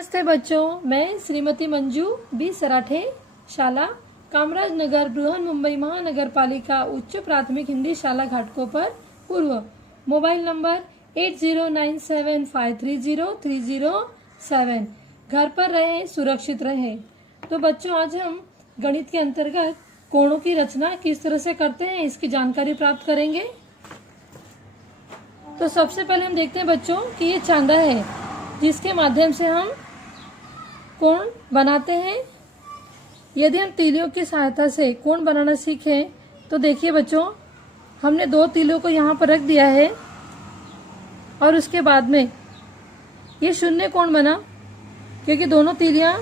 नमस्ते बच्चों, मैं श्रीमती मंजू बी सराठे, शाला कामराज नगर, बृहन मुंबई महानगर पालिका उच्च प्राथमिक हिंदी शाला घाटकोपर पूर्व। Mobile number 8097530307। घर पर रहें, सुरक्षित रहें। तो बच्चों, आज हम गणित के अंतर्गत कोणों की रचना किस तरह से करते हैं इसकी जानकारी प्राप्त करेंगे। तो सबसे पहले हम देखते हैं बच्चों कि ये चांदा है जिसके माध्यम से हम कोण बनाते हैं। यदि हम तीलियों की सहायता से कोण बनाना सीखें तो देखिए बच्चों, हमने दो तीलियों को यहाँ पर रख दिया है और उसके बाद में ये शून्य कोण बना, क्योंकि दोनों तीलियाँ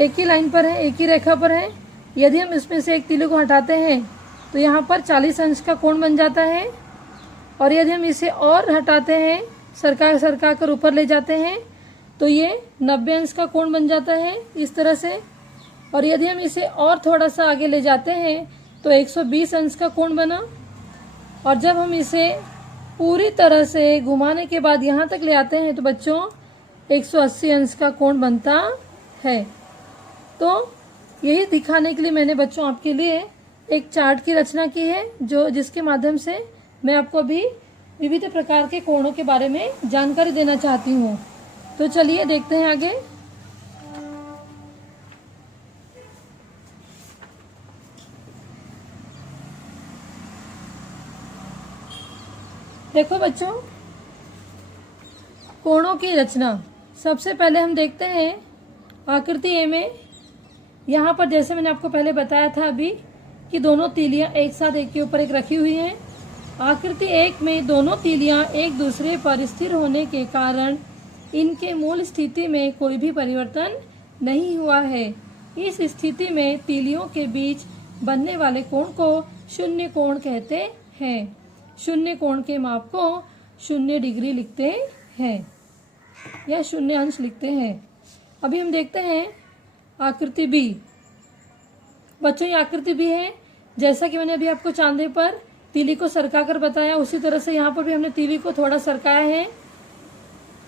एक ही लाइन पर हैं, एक ही रेखा पर हैं। यदि हम इसमें से एक तीली को हटाते हैं तो यहाँ पर 40 अंश का कोण बन जाता है, और यदि हम इसे और हटाते हैं, सरका कर ऊपर ले जाते हैं तो ये 90 अंश का कोण बन जाता है इस तरह से। और यदि हम इसे और थोड़ा सा आगे ले जाते हैं तो 120 अंश का कोण बना। और जब हम इसे पूरी तरह से घुमाने के बाद यहाँ तक ले आते हैं तो बच्चों 180 अंश का कोण बनता है। तो यही दिखाने के लिए मैंने बच्चों आपके लिए एक चार्ट की रचना की है, जिसके माध्यम से मैं आपको अभी विविध प्रकार के कोणों के बारे में जानकारी देना चाहती हूँ। तो चलिए देखते हैं आगे। देखो बच्चों, कोणों की रचना सबसे पहले हम देखते हैं आकृति ए में। यहाँ पर जैसे मैंने आपको पहले बताया था अभी कि दोनों तीलियां एक साथ एक के ऊपर एक रखी हुई हैं। आकृति एक में दोनों तीलियां एक दूसरे पर स्थिर होने के कारण इनके मूल स्थिति में कोई भी परिवर्तन नहीं हुआ है। इस स्थिति में तीलियों के बीच बनने वाले कोण को शून्य कोण कहते हैं। शून्य कोण के माप को 0 डिग्री लिखते हैं या 0 अंश लिखते हैं। अभी हम देखते हैं आकृति बी। बच्चों, ये आकृति बी है। जैसा कि मैंने अभी आपको चांदे पर तीली को सरका कर बताया, उसी तरह से यहाँ पर भी हमने तीली को थोड़ा सरकाया है।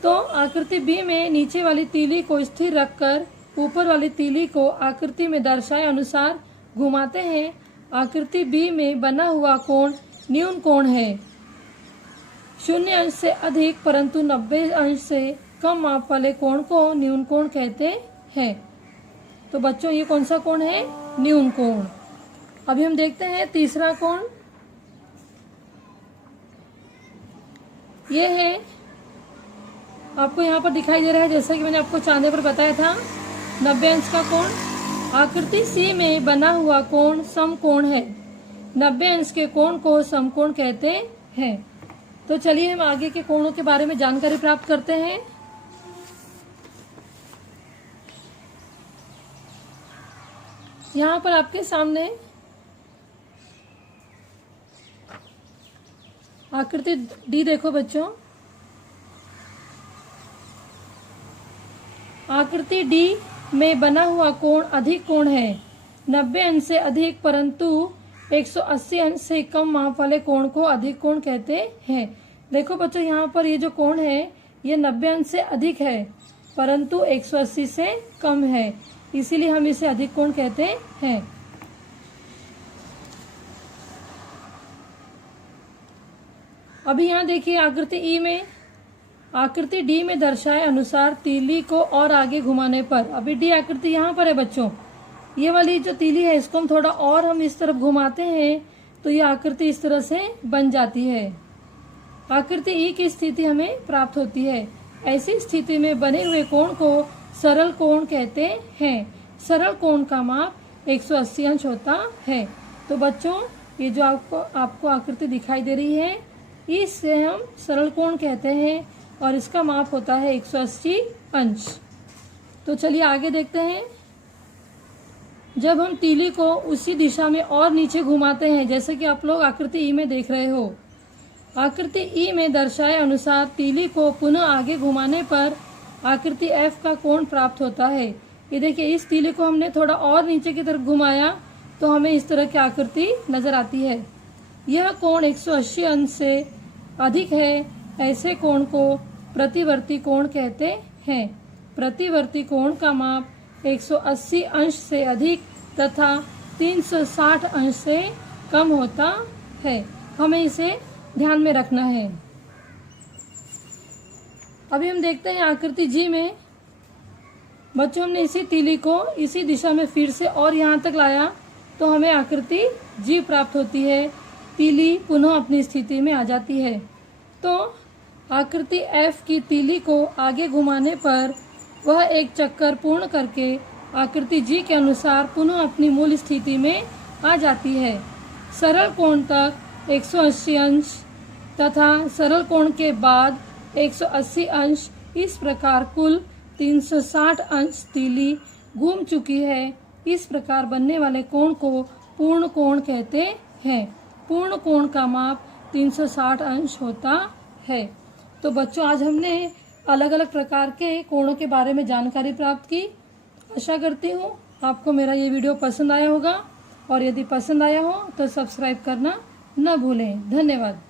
तो आकृति बी में नीचे वाली तीली को स्थिर रखकर ऊपर वाली तीली को आकृति में दर्शाए अनुसार घुमाते हैं। आकृति बी में बना हुआ कोण न्यून कोण है। 0 अंश से अधिक परंतु 90 अंश से कम माप वाले कोण को न्यून कोण कहते हैं। तो बच्चों, ये कौन सा कोण है? न्यून कोण। अभी हम देखते हैं तीसरा कोण। ये है, आपको यहाँ पर दिखाई दे रहा है, जैसा कि मैंने आपको चांदे पर बताया था, 90 अंश का कोण। आकृति सी में बना हुआ कोण समकोण है। 90 अंश के कोण को समकोण कहते हैं। तो चलिए हम आगे के कोणों के बारे में जानकारी प्राप्त करते हैं। यहाँ पर आपके सामने आकृति डी देखो बच्चों। आकृति डी में बना हुआ कोण अधिक कोण है। 90 अंश से अधिक परंतु 180 अंश से कम माप वाले कोण को अधिक कोण कहते हैं। देखो बच्चों, यहाँ पर ये जो कोण है ये 90 अंश से अधिक है परंतु 180 से कम है, इसीलिए हम इसे अधिक कोण कहते हैं। अभी यहाँ देखिए आकृति ई में, आकृति डी में दर्शाए अनुसार तीली को और आगे घुमाने पर, अभी डी आकृति यहाँ पर है बच्चों, ये वाली जो तीली है इसको हम थोड़ा और हम इस तरफ घुमाते हैं तो ये आकृति इस तरह से बन जाती है। आकृति ई की स्थिति हमें प्राप्त होती है। ऐसी स्थिति में बने हुए कोण को सरल कोण कहते हैं। सरल कोण का माप 180 अंश होता है। तो बच्चों, ये जो आपको आकृति दिखाई दे रही है इससे हम सरल कोण कहते हैं और इसका माप होता है 180 अंश। तो चलिए आगे देखते हैं। जब हम तीली को उसी दिशा में और नीचे घुमाते हैं, जैसे कि आप लोग आकृति ई में देख रहे हो, आकृति ई में दर्शाए अनुसार तीली को पुनः आगे घुमाने पर आकृति एफ का कोण प्राप्त होता है। ये देखिए, इस तीली को हमने थोड़ा और नीचे की तरफ घुमाया तो हमें इस तरह की आकृति नजर आती है। यह कोण 180 अंश से अधिक है। ऐसे कोण को प्रतिवर्ती कोण कहते हैं। प्रतिवर्ती कोण का माप 180 अंश से अधिक तथा 360 अंश से कम होता है। हमें इसे ध्यान में रखना है। अभी हम देखते हैं आकृति जी में। बच्चों, हमने इसी तीली को इसी दिशा में फिर से और यहाँ तक लाया तो हमें आकृति जी प्राप्त होती है। तीली पुनः अपनी स्थिति में आ जाती है। तो आकृति एफ की तीली को आगे घुमाने पर वह एक चक्कर पूर्ण करके आकृति जी के अनुसार पुनः अपनी मूल स्थिति में आ जाती है। सरल कोण तक 180 अंश तथा सरल कोण के बाद 180 अंश, इस प्रकार कुल 360 अंश तीली घूम चुकी है। इस प्रकार बनने वाले कोण को पूर्ण कोण कहते हैं। पूर्ण कोण का माप 360 अंश होता है। तो बच्चों, आज हमने अलग अलग प्रकार के कोणों के बारे में जानकारी प्राप्त की। आशा करती हूँ आपको मेरा ये वीडियो पसंद आया होगा, और यदि पसंद आया हो तो सब्सक्राइब करना न भूलें। धन्यवाद।